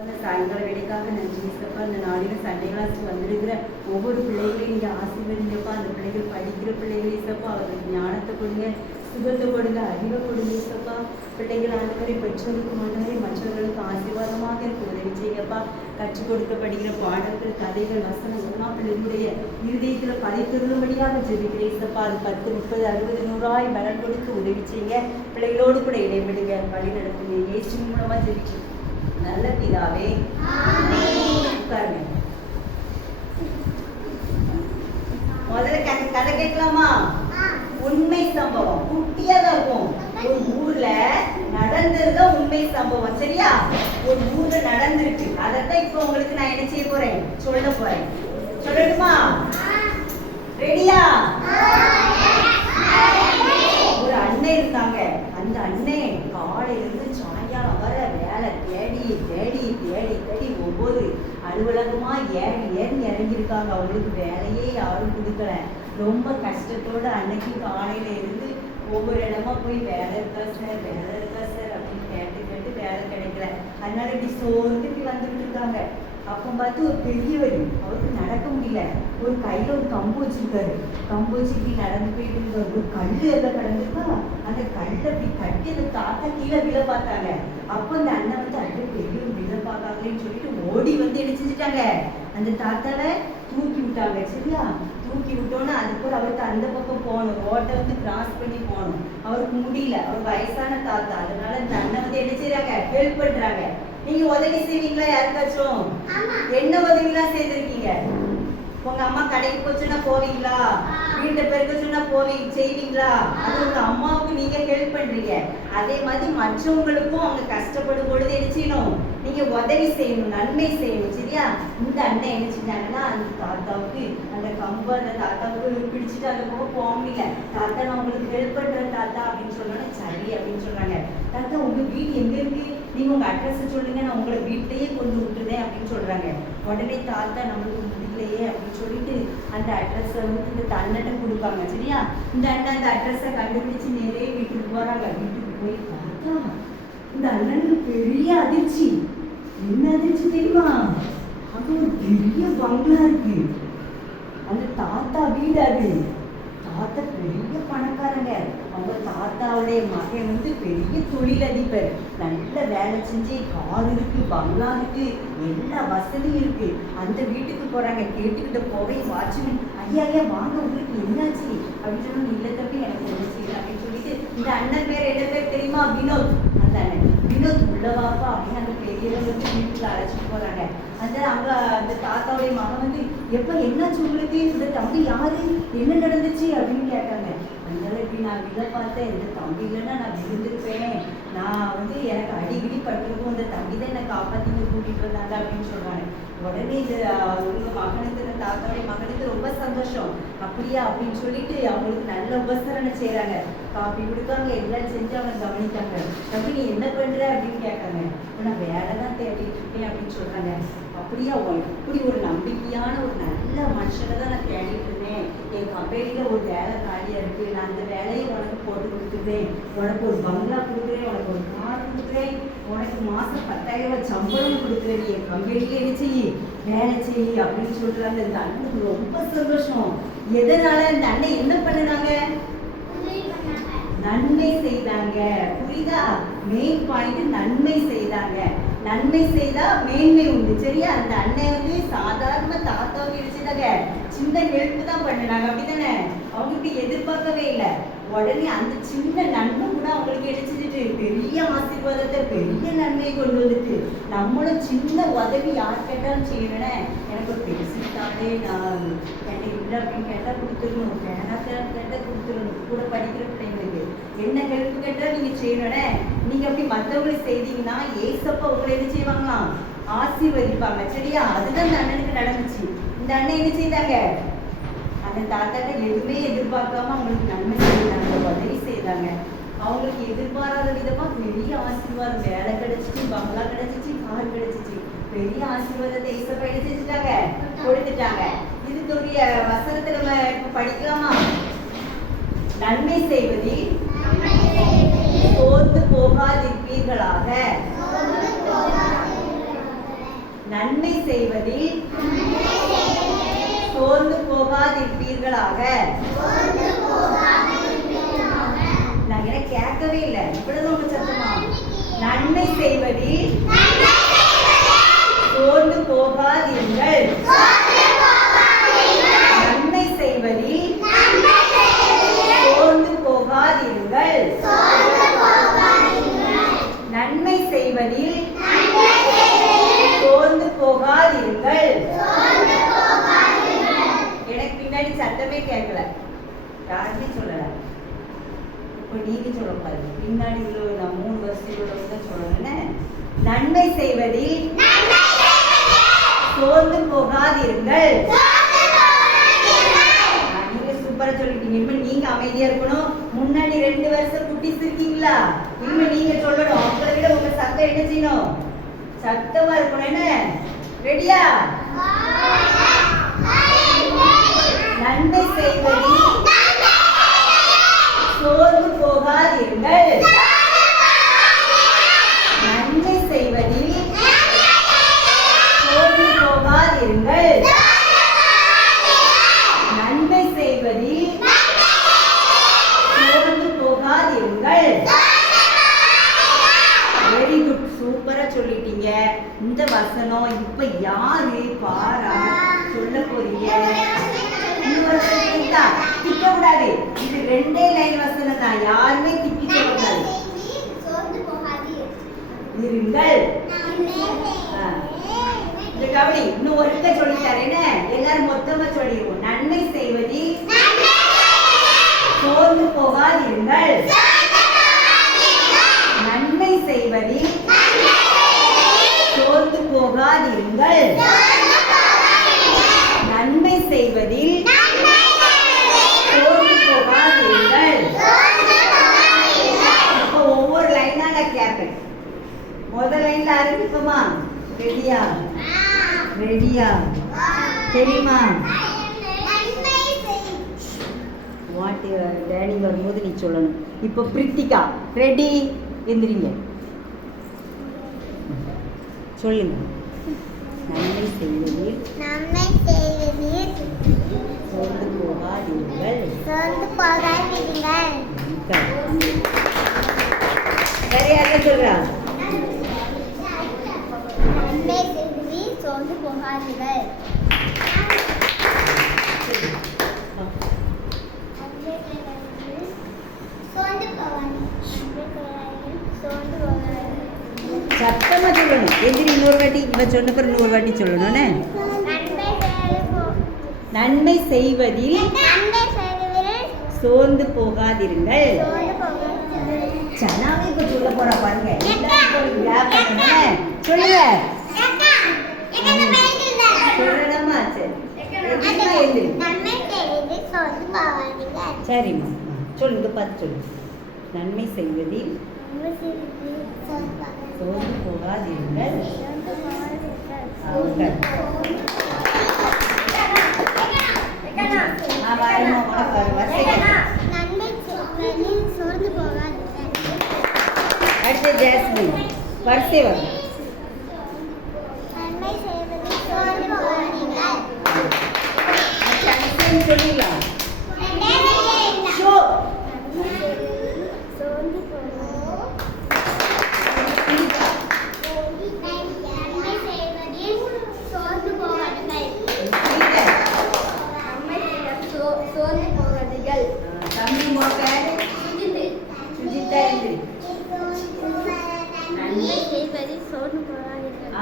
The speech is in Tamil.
அந்த சாயங்கால வேலைக்காக நன்றி ஏசப்பா. அந்த நாளில் சண்டே கிளாஸ்க்கு வந்திருக்கிற ஒவ்வொரு பிள்ளைகளையும் நீங்கள் ஆசீர்வதிங்கப்பா. அந்த பிள்ளைகள் படிக்கிற பிள்ளைகள் ஏசப்பா, அவர்களுக்கு ஞானத்தை கொடுங்க, சுகத்தை கொடுங்க, அறிவை கொடுங்க ஏசப்பா. பிள்ளைகள் ஆண்டவரை பெற்றோருக்கு ஆண்டவரை மற்றவர்களுக்கு ஆசீர்வாதமாக இருக்க உதவி செய்யப்பா. கற்றுக் கொடுக்கப்படுகிற பாடல்கள், கதைகள், வசனம் எல்லாம் பிள்ளைகளுடைய இருதயத்தில் பதித்திருந்தபடியாக ஜெபிக்கிறேன் ஏசப்பா. அது 10, 30, 60, 100 பலன் கொடுக்க உதவி செய்யுங்க. பிள்ளைகளோடு கூட இடைபெடுங்க, வழி நடத்துங்க. இயேசு மூலமா ஜெபிக்கிறேன் நல்ல பிதாவே. உட்காருங்க. முதல்ல கதை கேட்கலாமா? உண்மை சம்பவம் குட்டியா தான் இருக்கும். ஒரு ஊர்ல நடந்ததுதான் உண்மை சம்பவம், சரியா? ஒரு ஊர்ல நடந்திருக்கு, அதான் இப்ப உங்களுக்கு நான் என்ன செய்ய போறேன், சொல்ல போறேன். சொல்லட்டுமா? ரெடியா? ஒரு அண்ணன் இருந்தாங்க. அந்த அண்ணன் காலையில இருந்து சாயங்காலம் வர வேலை தேடி தேடி தேடி தேடி ஒவ்வொரு அலுவலகமா ஏறி ஏறி இறங்கியிருக்காங்க. அவங்களுக்கு வேலையே யாரும் கொடுக்கல. ரொம்ப கஷ்டத்தோட அன்னைக்கு காலையில இருந்து ஒவ்வொரு இடமா போய் வேலை இருக்கா சார், வேலை இருக்கா சார் அப்படின்னு கேட்டு கேட்டு வேலை கிடைக்கல. அதனால இப்படி சோர்ந்துட்டு வந்துட்டு இருக்காங்க. அப்போ பார்த்து ஒரு பெரியவர், அவருக்கு நடக்க முடியல, ஒரு கையில ஒரு கம்பு வச்சிருக்காரு. கம்பு வச்சு இப்படி நடந்து போயிட்டு இருக்காரு. ஒரு கல்லு எல்லாம் கடந்துருக்கா, அந்த கல்லை அப்படி கட்டி அந்த தாத்தா கீழே விழ பார்த்தாங்க. அப்போ அந்த அண்ணன் வந்து அந்த பெரிய விழ பார்க்காங்களேன்னு சொல்லிட்டு ஓடி வந்து என்ன செஞ்சுட்டாங்க, அந்த தாத்தாவை தூக்கி விட்டாங்க, சரியா? தூக்கி விட்டோன்னு அதுக்கு அவருக்கு அந்த பக்கம் போகணும், ரோட்டை வந்து கிராஸ் பண்ணி போகணும். அவருக்கு முடியல, அவர் வயசான தாத்தா. அதனால இந்த அண்ணன் வந்து என்ன செய்யறாங்க, ஹெல்ப் பண்றாங்க. நீங்க உதவி செய்வீங்களா யாருக்காச்சும்? என்ன உதவிலாம் செய்திருக்கீங்க? உங்க அம்மா கடைக்கு போச்சுன்னா போவீங்களா? வீட்டை பெருக்க சொன்னா செய்வீங்களா? அது உங்க அம்மாவுக்கு நீங்க ஹெல்ப் பண்றீங்க. அதே மாதிரி மற்றவங்களுக்கும் அவங்க கஷ்டப்படும் பொழுது என்ன செய்யணும், நீங்க உதவி செய்யணும், நன்மை செய்யணும், சரியா? இந்த அண்ணன் என்ன செஞ்சாங்கன்னா, அந்த தாத்தாவுக்கு அந்த கம்பு அந்த தாத்தாவுக்கு பிடிச்சிட்டு அந்த பக்கம் போக முடியல. தாத்தா நான் உங்களுக்கு ஹெல்ப் பண்றேன் தாத்தா அப்படின்னு சொன்னோன்னா சரி அப்படின்னு சொன்னாங்க. தாத்தா உங்க வீடு எங்க இருக்கு, நீங்க உங்க அட்ரஸ் சொல்லுங்க, நான் உங்களை வீட்டையே கொண்டு விட்டுருந்தேன் அப்படின்னு சொல்றாங்க. உடனே தாத்தா நம்மளுக்கு முடியலையே அப்படின்னு சொல்லிட்டு அந்த அட்ரஸை வந்து இந்த அண்ணன் கொடுப்பாங்க, சரியா? இந்த அண்ணன் அந்த அட்ரஸை கண்டுபிடிச்சு நேரே வீட்டுக்கு போறாங்க. வீட்டுக்கு போய் பார்த்தா இந்த அண்ணனுக்கு பெரிய அதிர்ச்சி. என்ன அதிர்ச்சி தெரியுமா? அங்க ஒரு பெரிய பங்களா இருக்கு. அந்த தாத்தா வீடு அது. தாத்தா பெரிய பணக்காரங்க. அவங்க தாத்தாவுடைய மகன் வந்து பெரிய தொழிலதிபர். நல்ல வேலை செஞ்சு கார் இருக்கு, பங்களா இருக்கு, எல்லா வசதியும் இருக்கு. அந்த வீட்டுக்கு போறாங்க. கேட்டுக்கிட்ட போவே வாட்ச்மேன், ஐயா ஐயா வாங்க, உங்களுக்கு என்னாச்சு அப்படின்னு சொன்னா, இல்ல தம்பி எனக்கு என்ன செய்யல அப்படின்னு சொல்லிட்டு, இந்த அண்ணன் பேர் என்ன பேர் தெரியுமா? வினோத். அந்த அண்ணன் வினோத் உள்ளவாப்பா அப்படின்னு அந்த பெரியவங்க வந்து வீட்டுல அழைச்சிட்டு போறாங்க. அந்த அங்க அந்த தாத்தாவுடைய மகன் வந்து, எப்ப என்னாச்சு உங்களுக்கு, இந்த தம்பி யாரு, என்ன நடந்துச்சு அப்படின்னு கேட்டாங்க. அதனால இப்படி நான் விதை பார்த்தேன், இந்த தம்பி இல்லைன்னா நான் விழுந்திருப்பேன், நான் வந்து எனக்கு அடிக்கடி பட்டிருக்கும், இந்த தம்பி தான் என்னை காப்பாத்தின்னு கூட்டிட்டு வந்தாங்க அப்படின்னு சொல்றாங்க. உடனே இந்த உங்க மகனுக்கு, இந்த தாத்தாவுடைய மகனுக்கு ரொம்ப சந்தோஷம். அப்படியா அப்படின்னு சொல்லிட்டு அவங்களுக்கு நல்ல உபசரணை செய்யறாங்க. காப்பி கொடுக்காங்க, எல்லாம் செஞ்சு அவங்க கவனிக்காங்க. தம்பி நீ என்ன பண்ற அப்படின்னு கேட்காங்க. நான் வேலை தான் தேடிட்டு இருக்கேன் அப்படின்னு சொல்றாங்க. அப்படியா, இப்படி ஒரு நம்பிக்கையான ஒரு நல்ல மனுஷனை தான் நான் தேடிட்டு இருந்தேன். என் கம்பெனியில ஒரு வேலை காலியா இருக்கு, நான் அந்த வேலையை உனக்கு போட்டு கொடுத்துருவேன், உனக்கு ஒரு பங்களா கொடுக்குறேன், உனக்கு ஒரு கார் கொடுக்குறேன், உனக்கு மாசம் 10,000 சம்பளம் கொடுக்குறேன், என் கம்பெனியில என்ன செய்யி வேலை செய்யி அப்படின்னு சொல்றாங்க. இந்த அண்ணனுக்கு ரொம்ப சந்தோஷம். எதனால? இந்த அண்ணன் என்ன பண்ணுனாங்க, நன்மை செய்தாங்க. புரியுதா? மெயின் பாயிண்ட் நன்மை செய்தாங்க. நன்மை செய்தா மேன்மை உண்டு, சரியா? அந்த அண்ணன் வந்து சாதாரண தாத்தாவுக்கு கிடைச்சதாக சின்ன ஹெல்ப் தான் பண்ணினாங்க, அப்படித்தானே? அவங்களுக்கு எதிர்பார்க்கவே இல்லை. உடனே அந்த சின்ன நன்மை கூட அவங்களுக்கு கிடைச்சிட்டு பெரிய ஆசீர்வாதத்தை, பெரிய நன்மையை கொண்டு வந்துட்டு, நம்மளும் சின்ன உதவி யார் கேட்டாலும் செய்யணும்னே. எனக்கு ஒரு பென்சில் தானே, நான் எனக்கு இல்லை அப்படின்னு கேட்டால் கொடுத்துடணும், வேணாம் கேட்டால் கொடுத்துடணும். கூட படிக்கிற பிள்ளைங்களுக்கு என்ன ஹெல்ப் கேட்டால் நீங்க செய்யணும்னே. நீங்க அப்படி மற்றவங்களுக்கு செய்தீங்கன்னா ஏசப்பா உங்களை என்ன செய்வாங்களாம், ஆசீர்வதிப்பாங்க, சரியா? அதுதான் இந்த அண்ணனுக்கு நடந்துச்சு. இந்த அண்ணன் என்ன செய்தாங்க, அந்த தாத்தாட்ட எதுவுமே எதிர்பார்க்காம அவங்களுக்கு நன்மை செய்தாங்க, உதவி செய்தாங்க. அவங்களுக்கு எதிர்பாராத விதமா பெரிய ஆசீர்வாதம், வேலை கிடைச்சிச்சு, பங்களா கிடைச்சிச்சு, கார் கிடைச்சிச்சு, பெரிய ஆசீர்வாதத்தை ஏசப்பா என்ன செஞ்சுட்டாங்க, கொடுத்துட்டாங்க. இதுக்குரிய வசனத்தை நம்ம இப்ப படிக்கலாமா? நன்மை செய்வதில் சோர்ந்து போகாதிருப்பீர்களாக. நன்மை செய்வதில் சோர்ந்து போகாதிருப்பீர்களாக. நான் எனக்கு கேட்கவே இல்லை, இவ்வளவு உங்க சத்தமா. நன்மை செய்வதில் சோர்ந்து போகாதீர்கள். நன்மை செய்வதில் சோர்ந்து போகாதீர்கள். நன்மை செய்வதில் சோர்ந்து போகாதீர்கள். எனக்கு பின்னாடி சத்தமே கேட்கல, யாருமே சொல்லல. இப்போ நீங்க சொல்லக்கூடாது, பின்னாடி உள்ள நான் 3 வருஷத்துல சொல்லணும்னு. நன்மை செய்வதில் சோர்ந்து போகாதீர்கள். நீங்க சூப்பரா சொல்லிட்டீங்க. இனிமே நீங்க அமைதியா இருக்கணும். முன்னாடி 2 வருஷம் குட்டிஸ் இருக்கீங்களா, இனிமே நீங்க சொல்லணும். அவங்களை விட உங்க சத்தம் என்ன செய்யணும், சத்தமா இருக்கணும். என்ன, ரெடியா? நன்மை செய்வதில் சோர்ந்து போகாதீர்கள். நன்மை செய்வதில் சோர்ந்து போகாதீர்கள். நன்மை செய்வதில் சோர்ந்து போகாதீர்கள். வெரி குட், சூப்பரா சொல்லிட்டீங்க. இந்த வசனம் இப்ப யாரு பாரா சொல்ல போறீங்க? திக்க கூடாது, இது 2 லைன் வசனம் தான், யாருமே திக்கி சொல்லக்கூடாது. இருங்கள். இந்த கவனி, இன்னும் ஒருக்க சொல்லிட்டாரு. என்ன, எல்லாரும் மொத்தமா சொல்லிடுவோம். நன்மை செய்வதில் சோர்ந்து போகாதீர்கள். நன்மை செய்வதில் சோர்ந்து போகாதீர்கள். நன்மை செய்வதில் சோர்ந்து போகாதீர்கள். இப்போ ஒவ்வொரு லைனா நான் கேட்பேன். முதல் லைன்ல ஆரம்பிப்போமா? ரெடியா? ரெடியா? தெரியுமா? வாட் டேடி வரும்போது நீ சொல்லணும். இப்போ பிரித்திகா ரெடி, எந்திரிங்க, சொல்லுங்க. நன்மை செய்வதில் சோர்ந்து போகாதீர்கள். சரியா சொல்றா? நன்மை செய்வதில் சோர்ந்து போகாதீர்கள். சத்தமா சொல்லணும். எதிரி இன்னொரு வாட்டி, இவ சொன்ன பிறகு இன்னொரு வாட்டி சொல்லணும்னு. நன்மை செய்வதில் சோர்ந்து போகாதீர்கள். சனாவே இப்ப சொல்ல போறா பாருங்க. சொல்லுங்க. சொல்லலாமா? சரிம்மா, சொல்லுங்க, பார்த்து சொல்லுங்க. நன்மை செய்வதில் சோர்ந்து போகாதீர்கள். அடுத்து ஜாஸ்மின், வரிசை வரும். சொல்லிடலாம். தம்பி மோக்க சுஜிதா எந்திரி. நன்மை செய்வதில் சோர்ந்து போகாதீர்கள்.